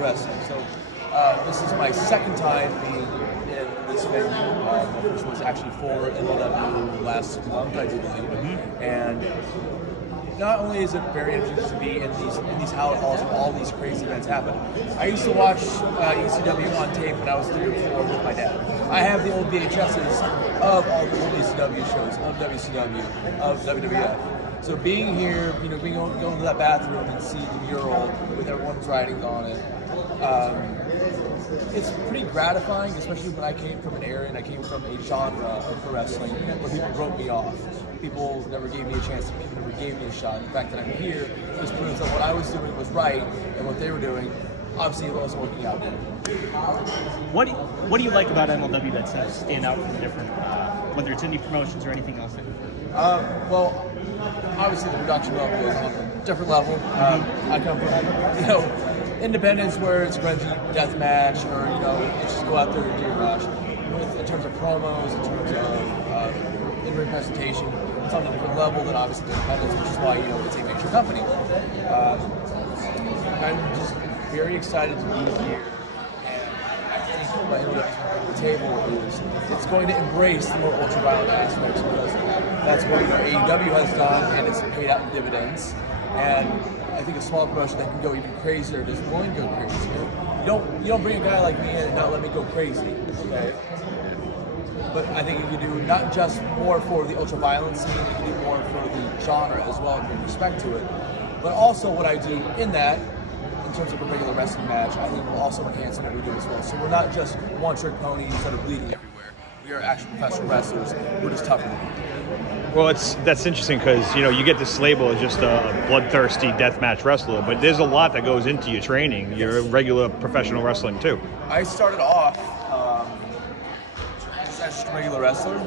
Wrestling. So this is my second time being in this venue. My first was actually for MLW last month, I do believe. And not only is it very interesting to be in these hallowed halls and all these crazy events happen. I used to watch ECW on tape when I was 3 or 4 with my dad. I have the old VHSs of all the old ECW shows, of WCW, of WWF. So being here, you know, going to that bathroom and see the mural with everyone's writings on it, it's pretty gratifying, especially when I came from an area and I came from a genre of pro wrestling where people wrote me off. People never gave me a chance, people never gave me a shot. The fact that I'm here just proves that what I was doing was right and what they were doing, obviously it wasn't working out. What do you like about MLW that stand out from the different, whether it's indie promotions or anything else? Well, obviously the production level is on a different level. I come from, you know, independence where it's grungy deathmatch, or you know, it's just go out there and do your rush. In terms of promos, in terms of in-ring presentation, it's on a different level than obviously independence, which is why, you know, it's a major company. I'm just very excited to be here, and I think what MLW is going to bring to the table is it's going to embrace the more ultra-violent aspects, because that's what, you know, AEW has done, and it's paid out in dividends. And I think a small promotion that can go even crazier is willing to go crazy. You don't bring a guy like me in and not let me go crazy, okay? But I think if you do not just more for the ultra-violent scene, you can do more for the genre as well and bring respect to it. But also what I do in that, in terms of a regular wrestling match, I think will also enhance what we do as well. So we're not just one-trick ponies that are bleeding everywhere. We are actual professional wrestlers. We're just tougher than you. Well, that's interesting because, you know, you get this label as just a bloodthirsty deathmatch wrestler, but there's a lot that goes into your training. You're a regular professional wrestling too. I started off just as a regular wrestler.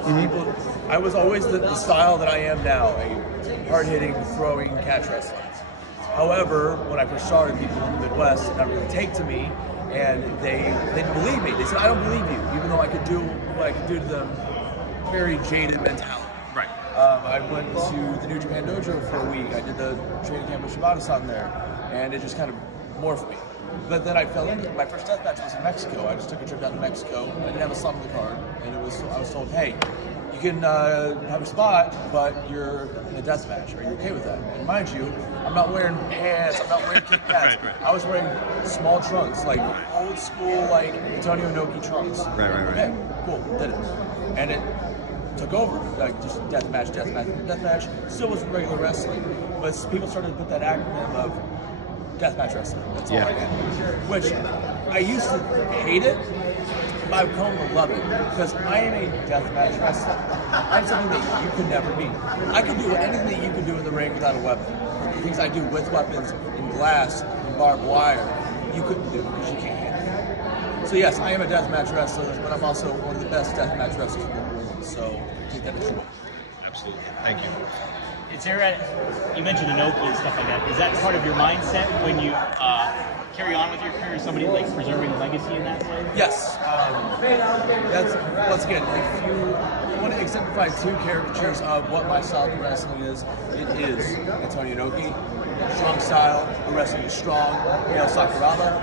I was always the style that I am now, a hard-hitting, throwing catch wrestling. However, when I first started, people in the Midwest did not really take to me, and they didn't believe me. They said, "I don't believe you," even though I could do what I could do to them. Very jaded mentality. Right. I went to the New Japan Dojo for a week. I did the training camp with Shibata-san there, and it just kind of morphed me. But then I fell into it. My first deathmatch was in Mexico. I just took a trip down to Mexico. I didn't have a slot on the card, and I was told, "Hey, you can have a spot, but you're in a deathmatch. Are you okay with that?" And mind you, I'm not wearing pants. I'm not wearing kick pads. Right. I was wearing small trunks, like old school, like Antonio Inoki trunks. Right. Okay, cool, did it, and it took over, like just deathmatch. Still was regular wrestling, but people started to put that acronym of deathmatch wrestling. That's all I did. Which I used to hate it, but I've come to love it because I am a deathmatch wrestler. I'm something that you could never be. I can do anything that you can do in the ring without a weapon. The things I do with weapons, in glass, in barbed wire, you couldn't do because you can't handle it. So yes, I am a deathmatch wrestler, but I'm also one of the best deathmatch wrestlers in the world. So take that as well. Absolutely. Thank you. Is there you mentioned Inoki and stuff like that. Is that part of your mindset when you carry on with your career? Somebody like preserving a legacy in that way? Yes. That's, once again, if you want to exemplify 2 caricatures of what my style of wrestling is, it is Antonio Inoki, strong style, the wrestling is strong, Sakuraba,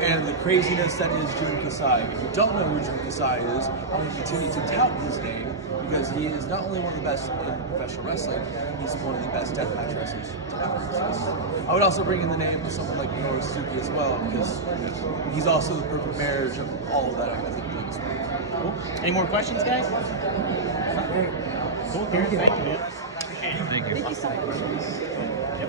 and the craziness that is Jun Kasai. If you don't know who Jun Kasai is, I'm going to continue to tout his name because he is not only one of the best in professional wrestling, he's one of the best deathmatch wrestlers. I would also bring in the name of someone like Minoru Suzuki as well, because he's also the perfect marriage of all of that, I think, as well. Cool. Any more questions, guys? Cool. Thank you, man. Appreciate it. Thank you. Thank you so much.